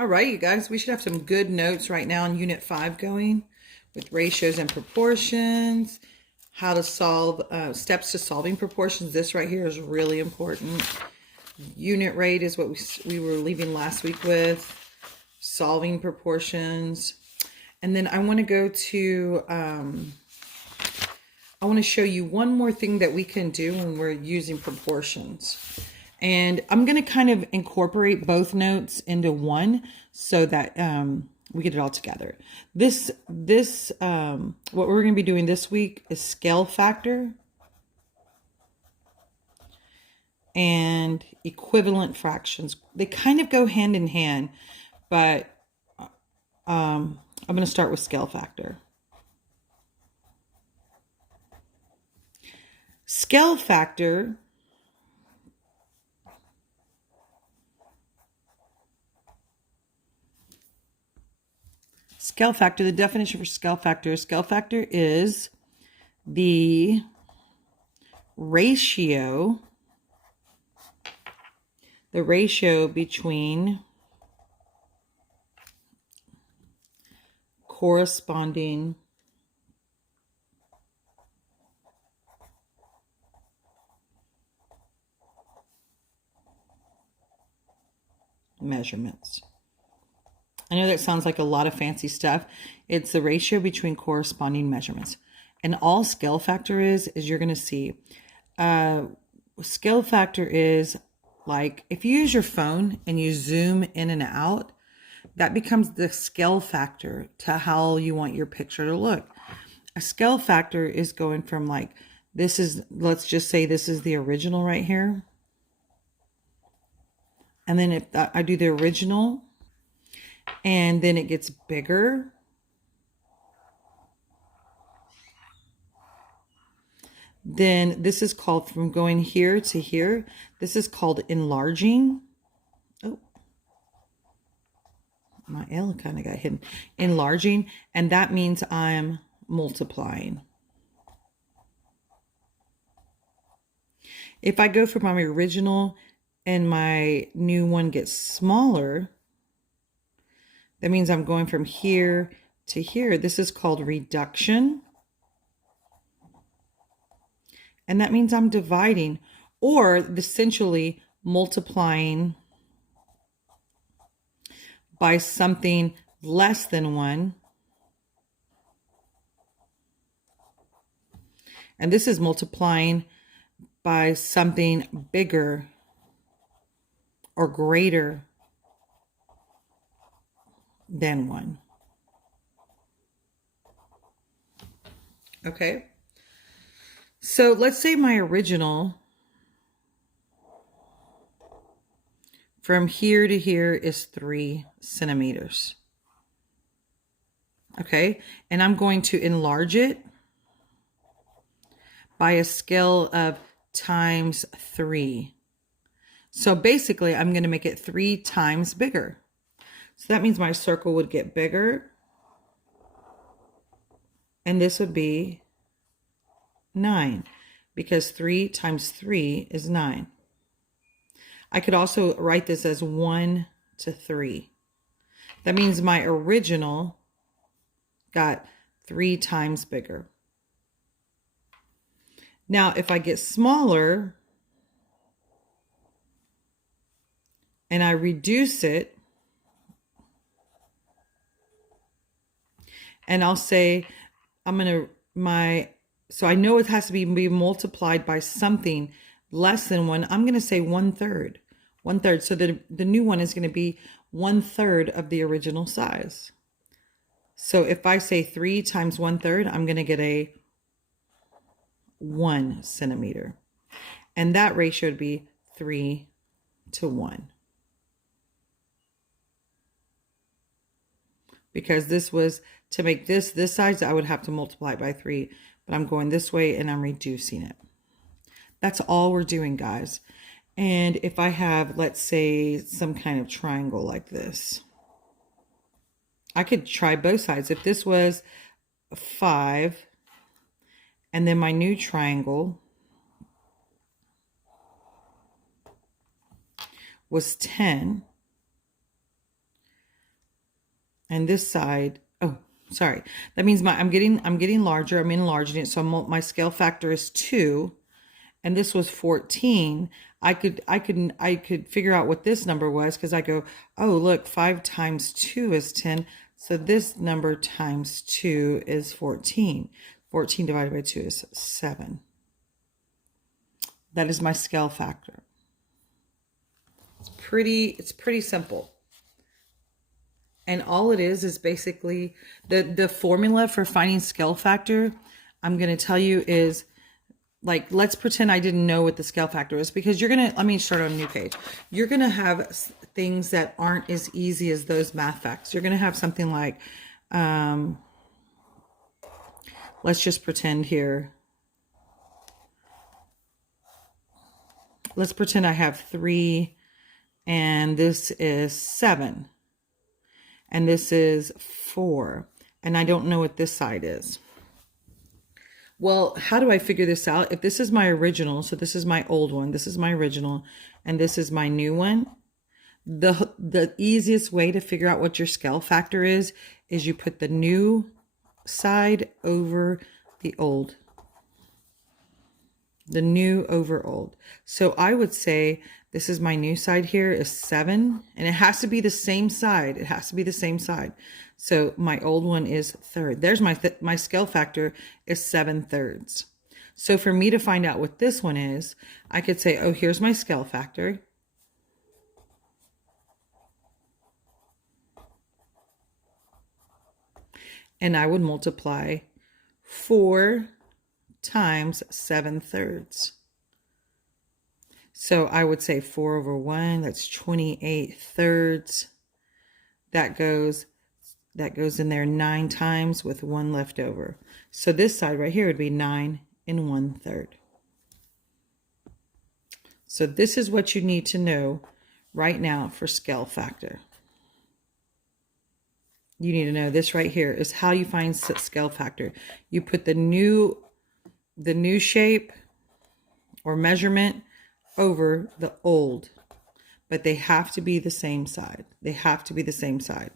All right, you guys, we should have some good notes right now in Unit 5 going with ratios and proportions, how to solve, steps to solving proportions. This right here is really important. Unit rate is what we were leaving last week with, solving proportions. And then I want to go to, I want to show you one more thing that we can do when we're using proportions. And I'm going to kind of incorporate both notes into one so that we get it all together. What we're going to be doing this week is scale factor and equivalent fractions. They kind of go hand in hand, but I'm going to start with scale factor. Scale factor the definition for scale factor is the ratio between corresponding measurements. I know that sounds like a lot of fancy stuff. It's the ratio between corresponding measurements. And all scale factor is you're going to see. Scale factor is like if you use your phone and you zoom in and out, that becomes the scale factor to how you want your picture to look. A scale factor is going from like, this is, let's just say this is the original right here. And then if I do the original, and then it gets bigger. Then this is called, from going here to here, this is called enlarging. Oh, my L kind of got hidden. Enlarging, and that means I'm multiplying. If I go from my original and my new one gets smaller, that means I'm going from here to here. This is called reduction. And that means I'm dividing, or essentially multiplying by something less than 1. And this is multiplying by something bigger or greater than 1. Okay. So let's say my original from here to here is 3 centimeters. Okay. And I'm going to enlarge it by a scale of times 3. So basically I'm going to make it 3 times bigger. So that means my circle would get bigger, and this would be 9, because 3 times 3 is 9. I could also write this as 1 to 3. That means my original got 3 times bigger. Now, if I get smaller and I reduce it, and I'll say, so I know it has to be multiplied by something less than 1. I'm going to say 1/3. 1/3. So the new one is going to be 1/3 of the original size. So if I say 3 times 1/3, I'm going to get a 1 centimeter. And that ratio would be 3 to 1. Because this was, to make this size, I would have to multiply it by 3. But I'm going this way and I'm reducing it. That's all we're doing, guys. And if I have, let's say, some kind of triangle like this, I could try both sides. If this was 5, and then my new triangle was 10, And this side, oh, sorry. That means I'm getting larger. I'm enlarging it. So my scale factor is 2, and this was 14. I could figure out what this number was because I go, oh, look, 5 times 2 is 10. So this number times 2 is 14. 14 divided by 2 is 7. That is my scale factor. It's pretty simple. And all it is basically the formula for finding scale factor, I'm going to tell you is, like, let's pretend I didn't know what the scale factor is, because let me start on a new page. You're going to have things that aren't as easy as those math facts. You're going to have something like, let's just pretend here. Let's pretend I have 3 and this is 7. And this is 4. And I don't know what this side is. Well, how do I figure this out? If this is my original, so this is my old one, this is my original, and this is my new one, the easiest way to figure out what your scale factor is you put the new side over the old. The new over old. So I would say this is my new side here is 7, and it has to be the same side. It has to be the same side. So my old one is 1/3. There's my scale factor is 7/3. So for me to find out what this one is, I could say, oh, here's my scale factor. And I would multiply 4 times 7/3. So I would say 4 over 1, that's 28/3. That goes in there 9 times with 1 left over. So this side right here would be 9 1/3. So this is what you need to know right now for scale factor. You need to know this right here is how you find scale factor. You put the new shape or measurement over the old, but they have to be the same side. They have to be the same side.